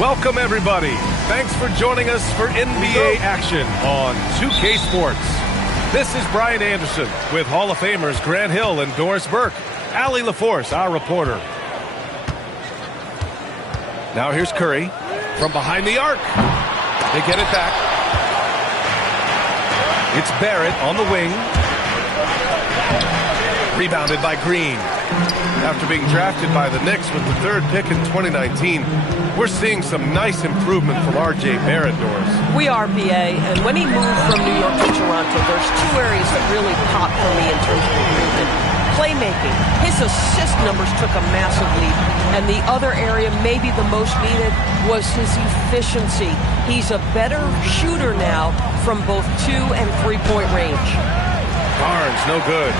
Welcome, everybody. Thanks for joining us for NBA action on 2K Sports. This is Brian Anderson with Hall of Famers Grant Hill and Doris Burke. Allie LaForce, our reporter. Now here's Curry from behind the arc. They get it back. It's Barrett on the wing. Rebounded by Green. After being drafted by the Knicks with the third pick in 2019, we're seeing some nice improvement from R.J. Barrett, Doris. We are, BA, and when he moved from New York to Toronto, there's two areas that really popped for me in terms of improvement. Playmaking. His assist numbers took a massive leap, and the other area, maybe the most needed, was his efficiency. He's a better shooter now from both 2- and 3-point range. Barnes, no good.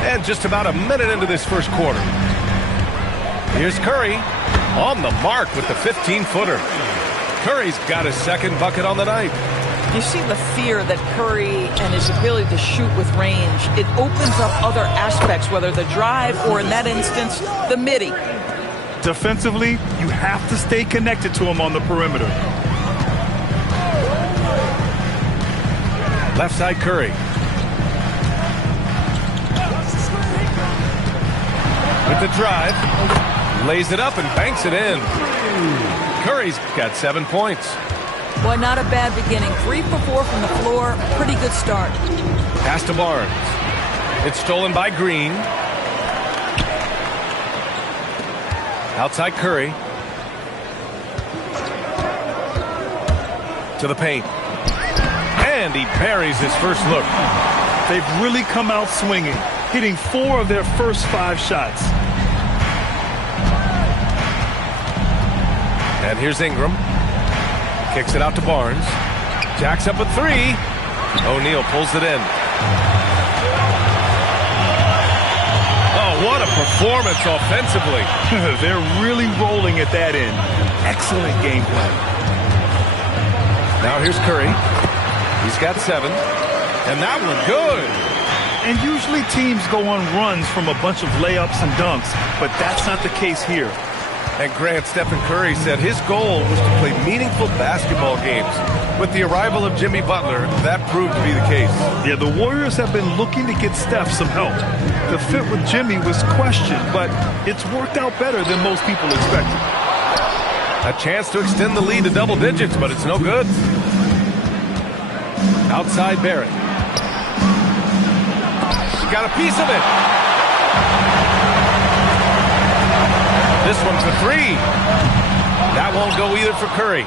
And just about a minute into this first quarter. Here's Curry on the mark with the 15-footer. Curry's got his second bucket on the night. You see the fear that Curry and his ability to shoot with range. It opens up other aspects, whether the drive or, in that instance, the midi. Defensively, you have to stay connected to him on the perimeter. Left side Curry. With the drive, lays it up and banks it in. Curry's got 7 points. Boy, not a bad beginning. 3 for 4 from the floor. Pretty good start. Pass to Barnes. It's stolen by Green. Outside Curry. To the paint. And he buries his first look. They've really come out swinging, hitting 4 of their first 5 shots. And here's Ingram. Kicks it out to Barnes. Jacks up a 3. O'Neal pulls it in. Oh, what a performance offensively. They're really rolling at that end. Excellent gameplay. Now here's Curry. He's got 7. And that one good. And usually teams go on runs from a bunch of layups and dunks, but that's not the case here. And Grant, Stephen Curry said his goal was to play meaningful basketball games. With the arrival of Jimmy Butler, that proved to be the case. Yeah, the Warriors have been looking to get Steph some help. The fit with Jimmy was questioned, but it's worked out better than most people expected. A chance to extend the lead to double digits, but it's no good. Outside Barrett. Got a piece of it. This one for 3. That won't go either for Curry.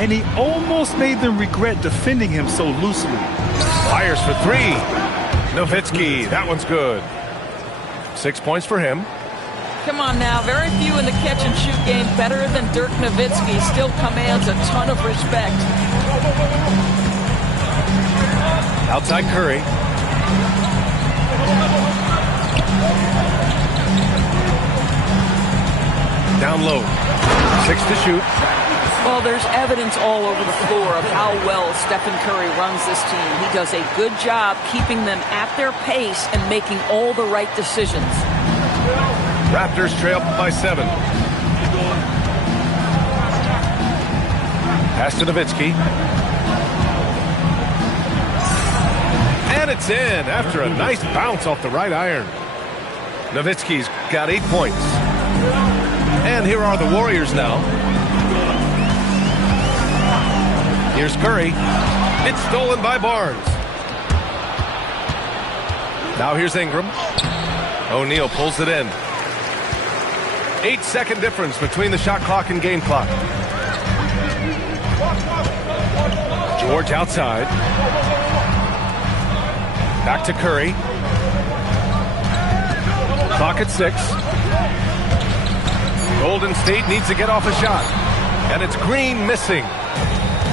And he almost made them regret defending him so loosely. Fires for 3. Nowitzki, that one's good. 6 points for him. Come on now, very few in the catch-and-shoot game better than Dirk Nowitzki. Still commands a ton of respect. Outside Curry. Down low. 6 to shoot. Well, there's evidence all over the floor of how well Stephen Curry runs this team. He does a good job keeping them at their pace and making all the right decisions. Raptors trail by 7. Pass to Nowitzki. And it's in after a nice bounce off the right iron. Nowitzki's got 8 points. And here are the Warriors now. Here's Curry. It's stolen by Barnes. Now here's Ingram. O'Neal pulls it in. 8-second difference between the shot clock and game clock. George outside. Back to Curry. Clock at 6. Golden State needs to get off a shot. And it's Green missing.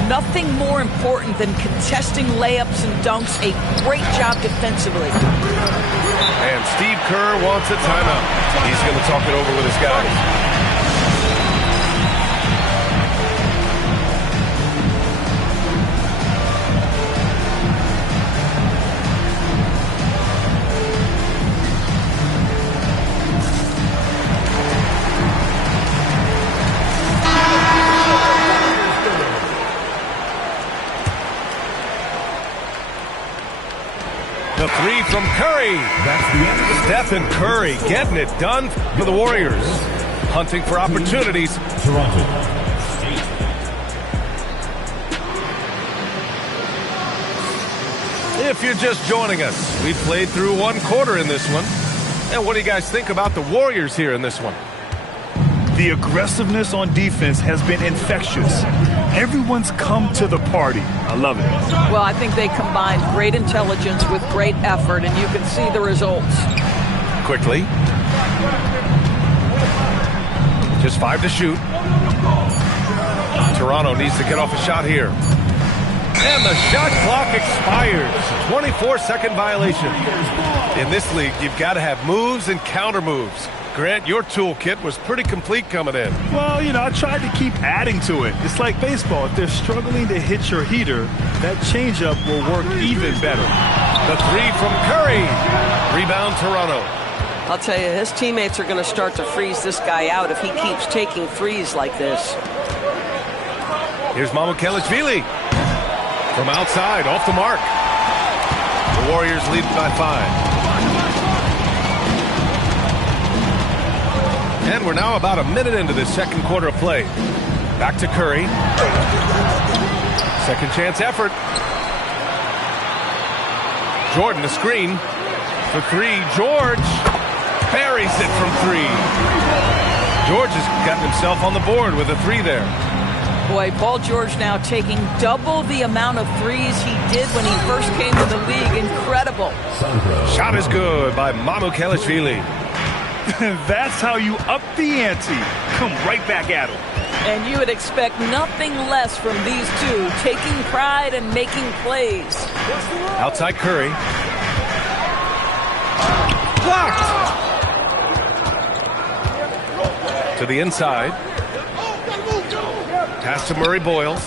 Nothing more important than contesting layups and dunks. A great job defensively. And Steve Kerr wants a timeout. He's going to talk it over with his guys. from Curry. Stephen Curry getting it done for the Warriors. Hunting for opportunities. Toronto. If you're just joining us, we played through one quarter in this one. And what do you guys think about the Warriors here in this one? The aggressiveness on defense has been infectious. Everyone's come to the party. I love it. Well, I think they combined great intelligence with great effort, and you can see the results. Quickly. Just 5 to shoot. Toronto needs to get off a shot here. And the shot clock expires. 24-second violation. In this league, you've got to have moves and counter moves. Grant, your toolkit was pretty complete coming in. Well, I tried to keep adding to it. It's like baseball. If they're struggling to hit your heater, that changeup will work even better. The 3 from Curry. Rebound, Toronto. I'll tell you, his teammates are going to start to freeze this guy out if he keeps taking threes like this. Here's Mamukelashvili. From outside, off the mark. The Warriors lead by 5. And we're now about a minute into this second quarter of play. Back to Curry. Second chance effort. Jordan, the screen. For 3, George buries it from 3. George has gotten himself on the board with a 3 there. Boy, Paul George now taking double the amount of threes he did when he first came to the league. Incredible. Shot is good by Mamukelashvili. That's how you up the ante. Come right back at him. And you would expect nothing less from these two, taking pride and making plays. Outside Curry. Blocked. To the inside. Pass to Murray Boyles.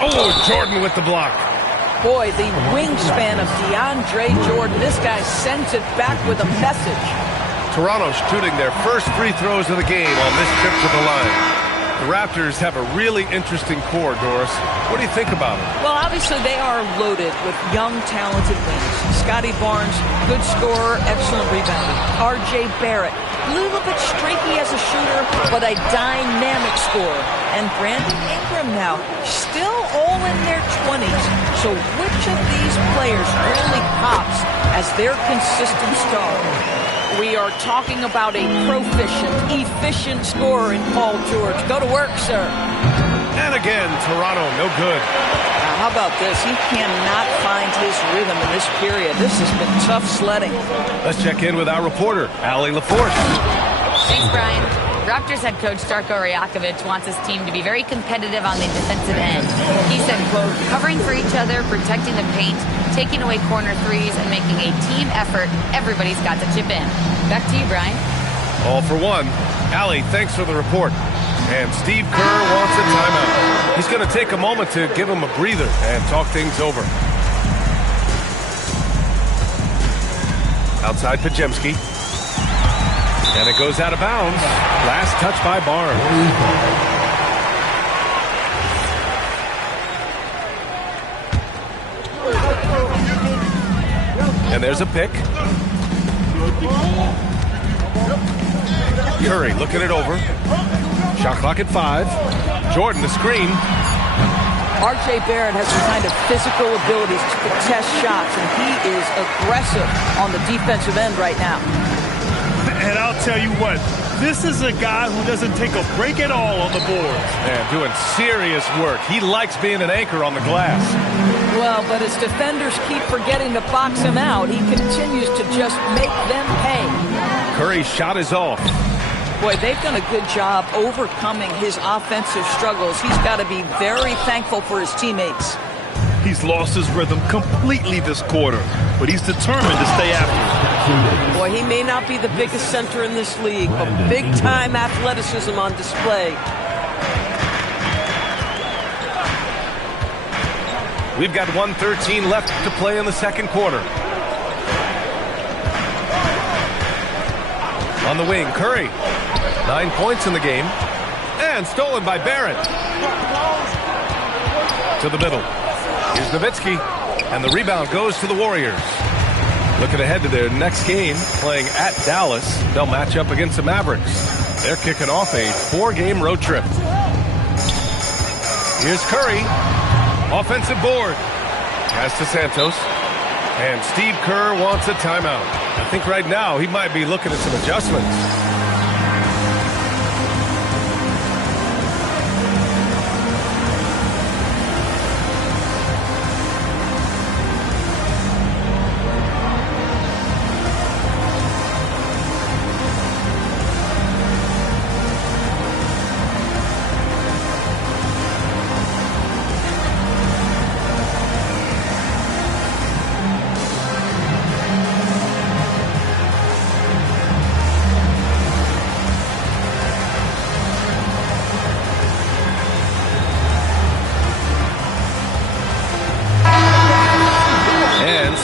Oh, Jordan with the block. Boy, the wingspan of DeAndre Jordan. This guy sends it back with a message. Toronto shooting their first free throws of the game on this trip to the line. The Raptors have a really interesting core, Doris. What do you think about it? Well, obviously they are loaded with young, talented wings. Scotty Barnes, good scorer, excellent rebounder. R.J. Barrett, a little bit streaky as a shooter, but a dynamic scorer. And Brandon Ingram now, still all in their 20s. So which of these players really pops as their consistent star? We are talking about a proficient, efficient scorer in Paul George. Go to work, sir. And again, Toronto, no good. Now, how about this? He cannot find his rhythm in this period. This has been tough sledding. Let's check in with our reporter, Allie LaForce. Thanks, Brian. Raptors head coach Darko Rajakovic wants his team to be very competitive on the defensive end. He said, quote, covering for each other, protecting the paint, taking away corner threes, and making a team effort. Everybody's got to chip in. Back to you, Brian. All for one. Allie, thanks for the report. And Steve Kerr wants a timeout. He's going to take a moment to give him a breather and talk things over. Outside Pajemski. And it goes out of bounds. Last touch by Barnes. And there's a pick. Curry looking it over. Shot clock at 5. Jordan, the screen. R.J. Barrett has some kind of physical abilities to contest shots, and he is aggressive on the defensive end right now. And I'll tell you what, this is a guy who doesn't take a break at all on the board. And doing serious work. He likes being an anchor on the glass. Well, but as defenders keep forgetting to box him out, he continues to just make them pay. Curry's shot is off. Boy, they've done a good job overcoming his offensive struggles. He's got to be very thankful for his teammates. He's lost his rhythm completely this quarter, but he's determined to stay after it. Boy, he may not be the biggest center in this league, but big-time athleticism on display. We've got 1:13 left to play in the second quarter. On the wing, Curry. 9 points in the game. And stolen by Barrett. To the middle. Here's Nowitzki. And the rebound goes to the Warriors. Looking ahead to their next game, playing at Dallas. They'll match up against the Mavericks. They're kicking off a 4-game road trip. Here's Curry. Offensive board. Pass to Santos. And Steve Kerr wants a timeout. I think right now he might be looking at some adjustments.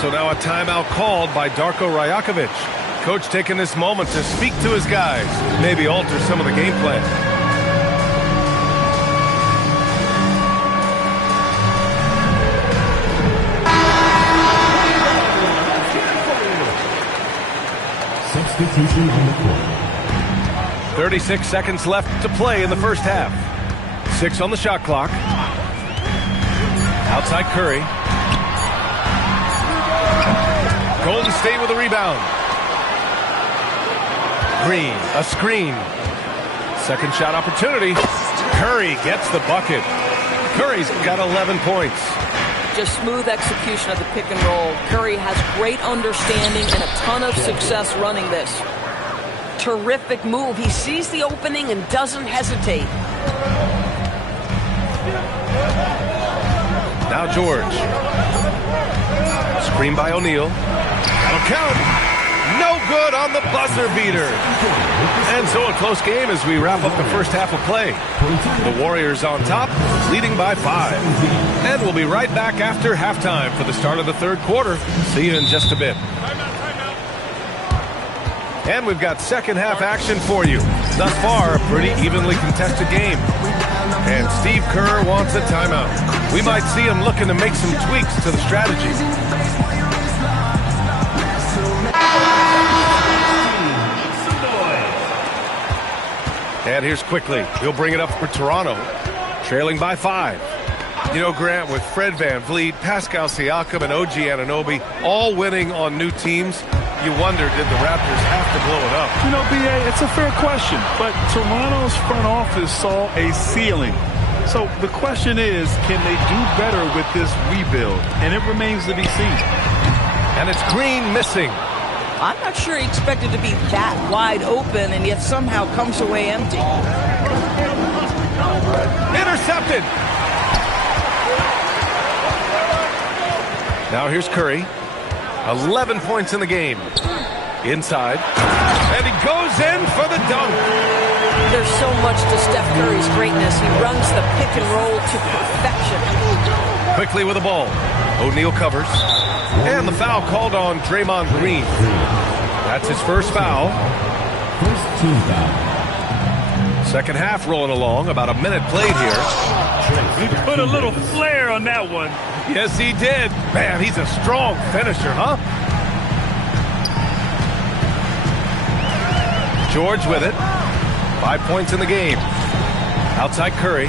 So now a timeout called by Darko Rajakovic. Coach taking this moment to speak to his guys, maybe alter some of the game plan. Substitution on the court. 36 seconds left to play in the first half. 6 on the shot clock. Outside Curry. Golden State with a rebound. Green, a screen. Second shot opportunity. Curry gets the bucket. Curry's got 11 points. Just smooth execution of the pick and roll. Curry has great understanding and a ton of success running this. Terrific move. He sees the opening and doesn't hesitate. Now George. Screen by O'Neal. That'll count. No good on the buzzer beater. And so a close game as we wrap up the first half of play. The Warriors on top, leading by 5. And we'll be right back after halftime for the start of the third quarter. See you in just a bit. And we've got second half action for you. Thus far, a pretty evenly contested game. And Steve Kerr wants a timeout. We might see him looking to make some tweaks to the strategy. And here's quickly. He'll bring it up for Toronto, trailing by 5. You know, Grant, with Fred VanVleet, Pascal Siakam, and OG Anunoby all winning on new teams, you wonder, did the Raptors have to blow it up? You know, B.A., it's a fair question, but Toronto's front office saw a ceiling. So the question is, can they do better with this rebuild? And it remains to be seen. And it's Green missing. I'm not sure he expected to be that wide open and yet somehow comes away empty. Intercepted. Now here's Curry. 11 points in the game. Inside. And he goes in for the dunk. There's so much to Steph Curry's greatness. He runs the pick and roll to perfection. Quickly with the ball. O'Neal covers. And the foul called on Draymond Green. That's his first foul. First team foul. Second half rolling along. About a minute played here. He put a little flair on that one. Yes, he did. Man, he's a strong finisher, huh? George with it. 5 points in the game. Outside Curry.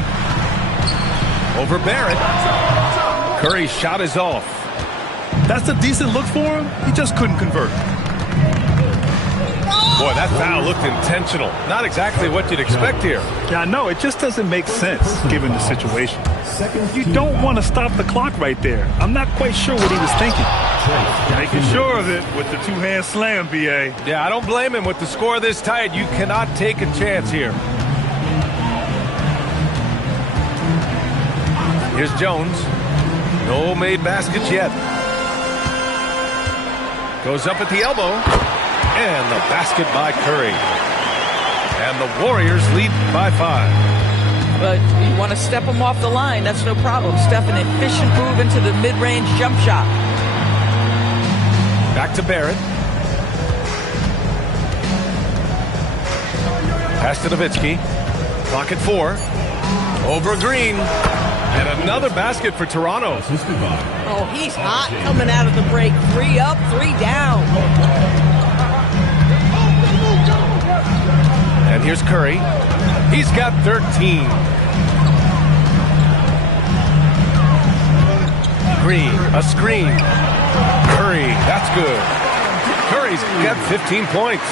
Over Barrett. Curry's shot is off. That's a decent look for him. He just couldn't convert. Boy, that foul looked intentional. Not exactly what you'd expect here. Yeah, I know. It just doesn't make sense given the situation. You don't want to stop the clock right there. I'm not quite sure what he was thinking. Making sure of it with the two-hand slam, B.A. Yeah, I don't blame him. With the score this tight, you cannot take a chance here. Here's Jones. No made baskets yet. Goes up at the elbow. And the basket by Curry. And the Warriors lead by 5. But you want to step him off the line, that's no problem. Steph, an efficient move into the mid-range jump shot. Back to Barrett. Pass to Nowitzki. Clock at 4. Over Green. And another basket for Toronto. Oh, he's hot coming out of the break. 3 up, 3 down. And here's Curry. He's got 13. Green, a screen. Curry, that's good. Curry's got 15 points.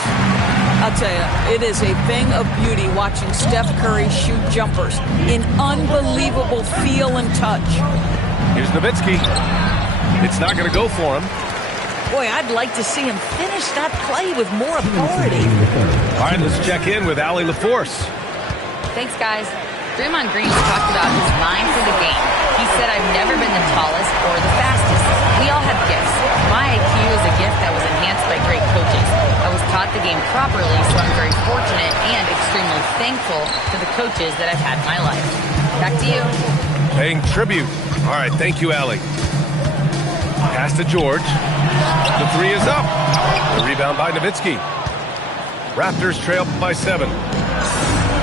I'll tell you, it is a thing of beauty watching Steph Curry shoot jumpers in unbelievable feel and touch. Here's Nowitzki. It's not going to go for him. Boy, I'd like to see him finish that play with more authority. All right, let's check in with Allie LaForce. Thanks, guys. Draymond Green talked about his mind for the game. He said, I've never been the tallest or the fastest. We all have gifts. My IQ is a gift that was enhanced by great coaches. I was taught the game properly, so I'm very fortunate and extremely thankful to the coaches that I've had in my life. Back to you. Paying tribute. All right, thank you, Allie. Pass to George. The 3 is up. The rebound by Nowitzki. Raptors trail by 7.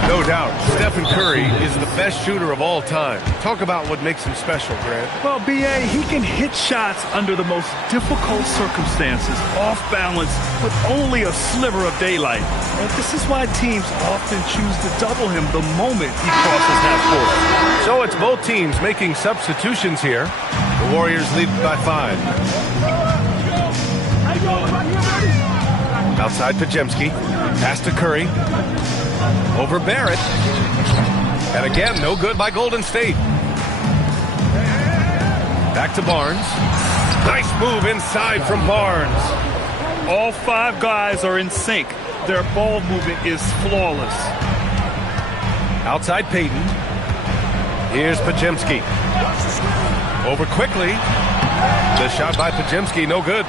No doubt, Stephen Curry is the best shooter of all time. Talk about what makes him special, Grant. Well, B.A., he can hit shots under the most difficult circumstances, off balance, with only a sliver of daylight. And this is why teams often choose to double him the moment he crosses half court. So it's both teams making substitutions here. The Warriors lead by 5. Outside Pajemski. Pass to Curry. Over Barrett. And again, no good by Golden State. Back to Barnes. Nice move inside from Barnes. All 5 guys are in sync. Their ball movement is flawless. Outside Payton. Here's Pajemski. Over quickly. The shot by Pajemski, no good.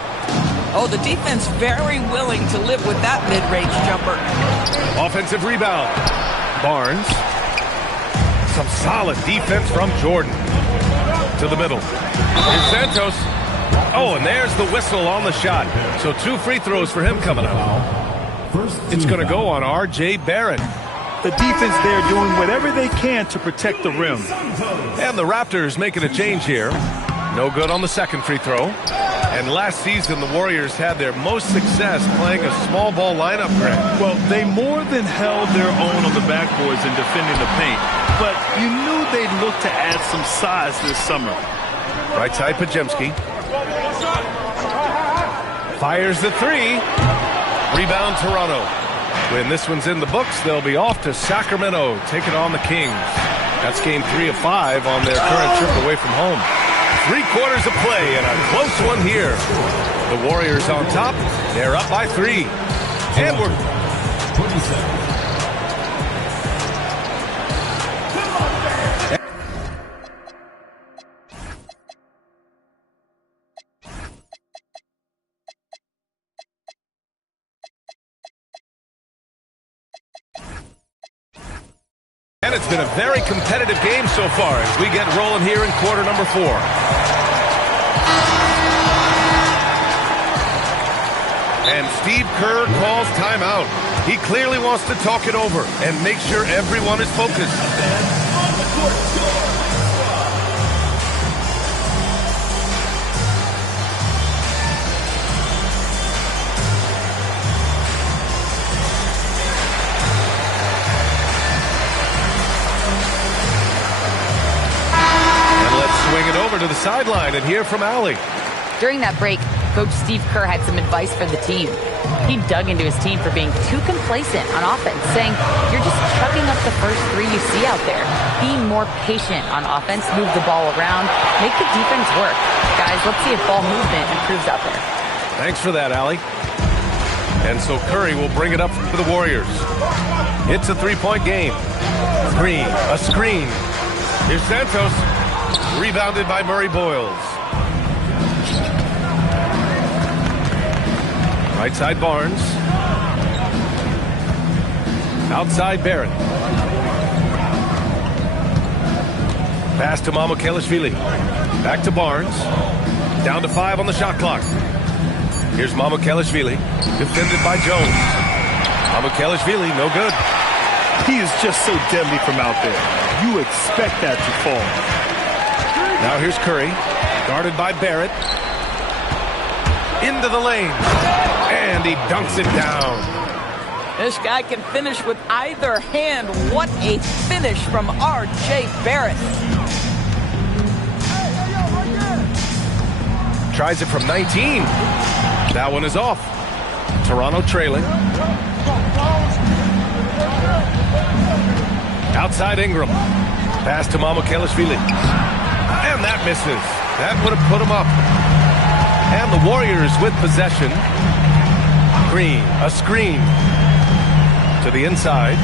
Oh, the defense very willing to live with that mid-range jumper. Offensive rebound. Barnes. Some solid defense from Jordan. To the middle. Here's Santos. Oh, and there's the whistle on the shot. So 2 free throws for him coming up. It's going to go on R.J. Barrett. The defense there doing whatever they can to protect the rim. And the Raptors making a change here. No good on the second free throw. And last season, the Warriors had their most success playing a small ball lineup, Grant. Well, they more than held their own on the backboards in defending the paint. But you knew they'd look to add some size this summer. Right side, Pajemski. Fires the 3. Rebound, Toronto. When this one's in the books, they'll be off to Sacramento, taking on the Kings. That's game 3 of 5 on their current trip away from home. 3 quarters of play and a close one here. The Warriors on top. They're up by 3. And we're... 27. And it's been a very competitive game so far as we get rolling here in quarter number 4. And Steve Kerr calls timeout. He clearly wants to talk it over and make sure everyone is focused. Swing it over to the sideline and hear from Allie. During that break, Coach Steve Kerr had some advice for the team. He dug into his team for being too complacent on offense, saying, you're just chucking up the first 3 you see out there. Be more patient on offense, move the ball around, make the defense work. Guys, let's see if ball movement improves out there. Thanks for that, Allie. And so Curry will bring it up for the Warriors. It's a 3-point game. Green, a screen. Here's Santos. Rebounded by Murray Boyles. Right side Barnes. Outside Barrett. Pass to Mamukelashvili. Back to Barnes. Down to 5 on the shot clock. Here's Mamukelashvili. Defended by Jones. Mamukelashvili, no good. He is just so deadly from out there. You expect that to fall. Now here's Curry, guarded by Barrett. Into the lane, and he dunks it down. This guy can finish with either hand. What a finish from R.J. Barrett. Tries it from 19. That one is off. Toronto trailing. Outside Ingram. Pass to Mamukelashvili. And that misses. That would have put him up. And the Warriors with possession. Green, a screen. To the inside.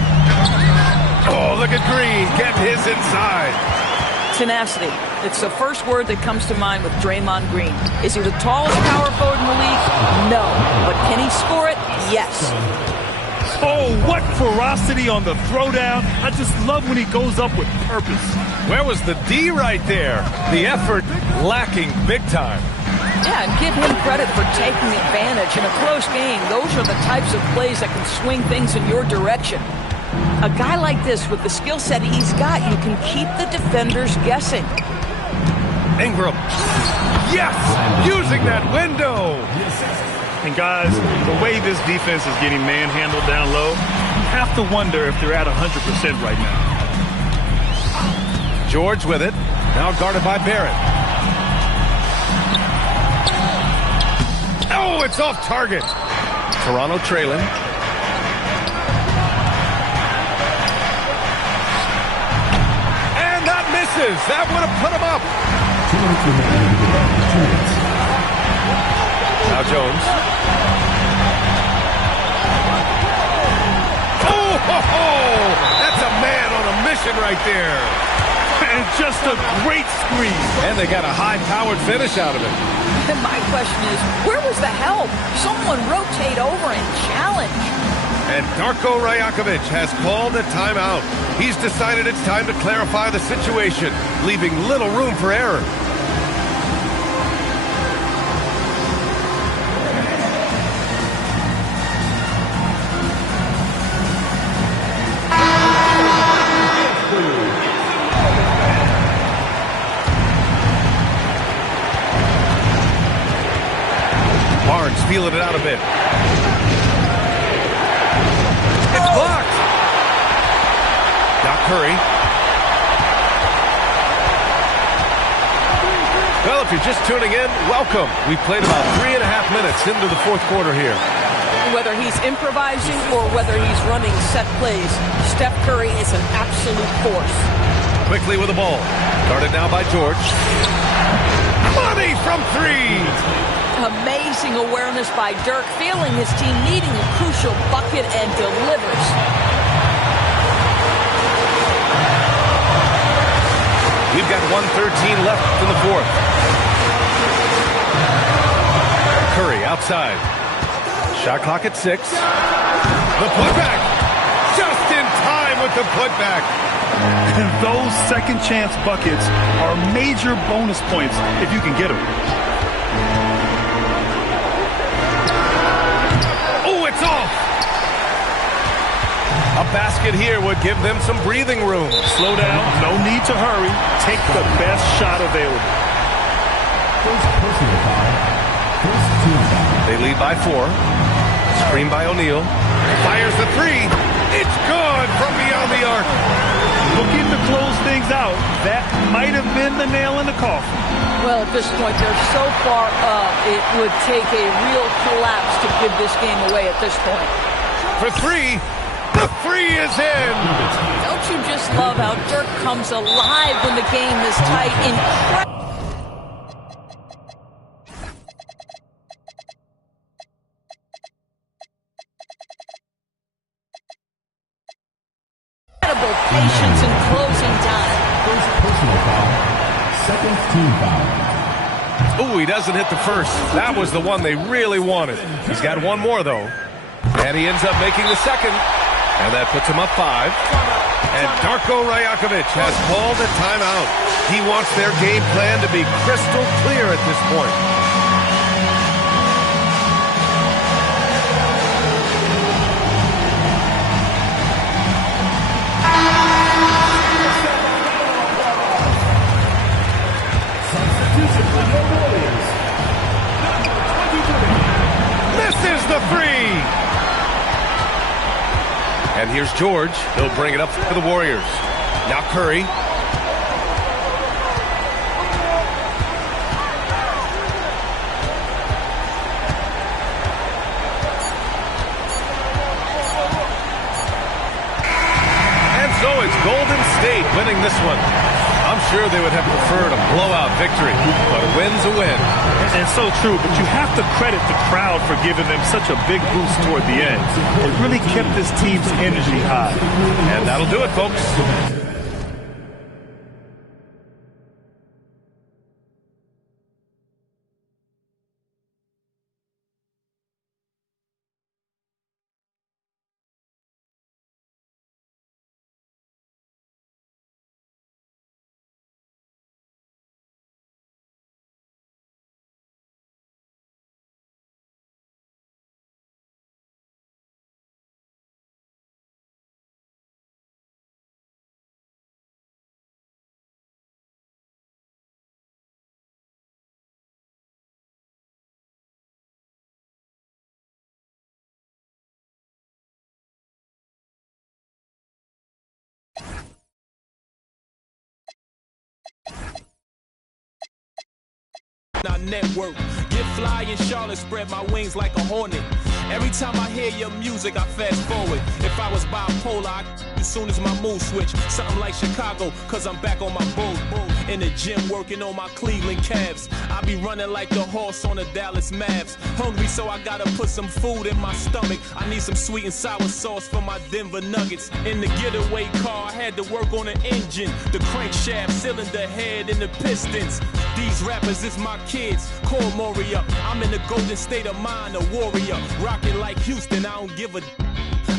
Oh, look at Green. Get his inside. Tenacity. It's the first word that comes to mind with Draymond Green. Is he the tallest power forward in the league? No. But can he score it? Yes. Oh, what ferocity on the throwdown. I just love when he goes up with purpose. Where was the D right there? The effort lacking big time. Yeah, and give him credit for taking advantage. In a close game, those are the types of plays that can swing things in your direction. A guy like this, with the skill set he's got, you can keep the defenders guessing. Ingram. Yes! Using that window. And guys, the way this defense is getting manhandled down low, you have to wonder if they're at 100% right now. George with it. Now guarded by Barrett. Oh, it's off target. Toronto trailing. And that misses. That would have put him up. Now Jones. Oh, ho, ho. That's a man on a mission right there. And just a great screen. And they got a high-powered finish out of it. And my question is, where was the help? Someone rotate over and challenge. And Darko Rajakovic has called a timeout. He's decided it's time to clarify the situation, leaving little room for error. Barnes feeling it out a bit. It's blocked. Now Curry. Well, if you're just tuning in, welcome. We've played about 3.5 minutes into the fourth quarter here. Whether he's improvising or whether he's running set plays, Steph Curry is an absolute force. Quickly with the ball. Guarded now by George. Money from three. Amazing awareness by Dirk, feeling his team needing a crucial bucket and delivers. We've got 1:13 left in the fourth. Curry outside. Shot clock at 6. The putback. Just in time with the putback. And those second chance buckets are major bonus points if you can get them. It's off. A basket here would give them some breathing room. Slow down. No need to hurry. Take the best shot available. They lead by 4. Screen by O'Neal. Fires the 3. It's good from beyond the arc. Looking to close things out. That might have been the nail in the coffin. Well, at this point, they're so far up, it would take a real collapse to give this game away at this point. For 3, the 3 is in. Don't you just love how Dirk comes alive when the game is tight? Incredible patience in closing time. First personal foul. Second team foul. Ooh, he doesn't hit the first. That was the one they really wanted. He's got one more, though. And he ends up making the second. And that puts him up 5. And Darko Rajakovic has called a timeout. He wants their game plan to be crystal clear at this point. And here's George. He'll bring it up for the Warriors. Now Curry. And so it's Golden State winning this one. I'm sure they would have preferred a blowout victory, but a win's a win. And so true, but you have to credit the crowd for giving them such a big boost toward the end. It really kept this team's energy high. And that'll do it, folks. Our network, get fly in Charlotte, spread my wings like a hornet. Every time I hear your music, I fast forward. If I was bipolar, as soon as my mood switch. Something like Chicago, cause I'm back on my bull. In the gym working on my Cleveland Cavs. I be running like the horse on the Dallas Mavs. Hungry, so I gotta put some food in my stomach. I need some sweet and sour sauce for my Denver Nuggets. In the getaway car, I had to work on the engine, the crankshaft, cylinder head, and the pistons. These rappers is my kids, call Maury up. I'm in the golden state of mind, a warrior. Rockin' like Houston, I don't give a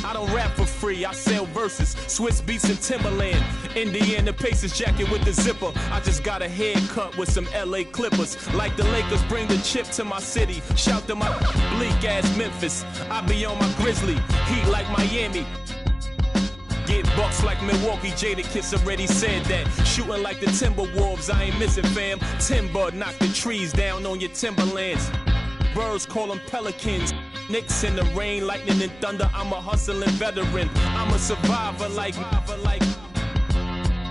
I don't rap for free, I sell verses, Swiss beats and Timberland. Indiana Pacers jacket with the zipper. I just got a haircut with some LA Clippers. Like the Lakers bring the chip to my city. Shout to my bleak ass Memphis. I be on my Grizzly, heat like Miami. Get bucks like Milwaukee, Jada Kiss already said that. Shooting like the Timberwolves, I ain't missing fam. Timber, knock the trees down on your timberlands. Birds call them pelicans. Knicks in the rain, lightning and thunder. I'm a hustling veteran. I'm a survivor like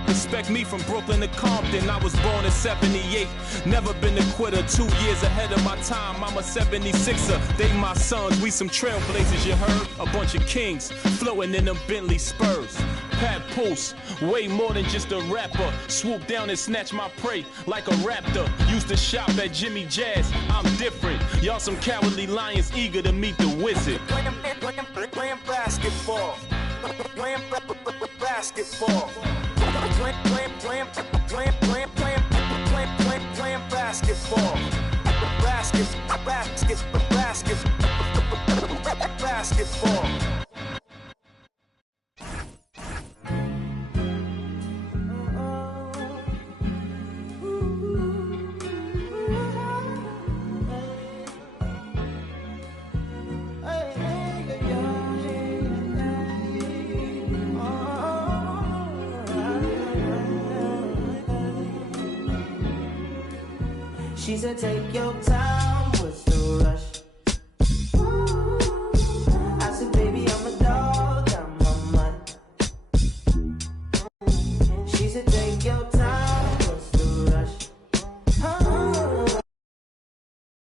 Respect me from Brooklyn to Compton. I was born in 78. Never been a quitter. 2 years ahead of my time. I'm a 76er. They my sons. We some trailblazers, you heard? A bunch of kings floating in them Bentley Spurs. Pat Pulse, way more than just a rapper. Swoop down and snatch my prey like a raptor. Used to shop at Jimmy Jazz. I'm different. Y'all some cowardly lions eager to meet the wizard. Playing basketball. Playing basketball. Playing basketball. Basketball. She said, take your time.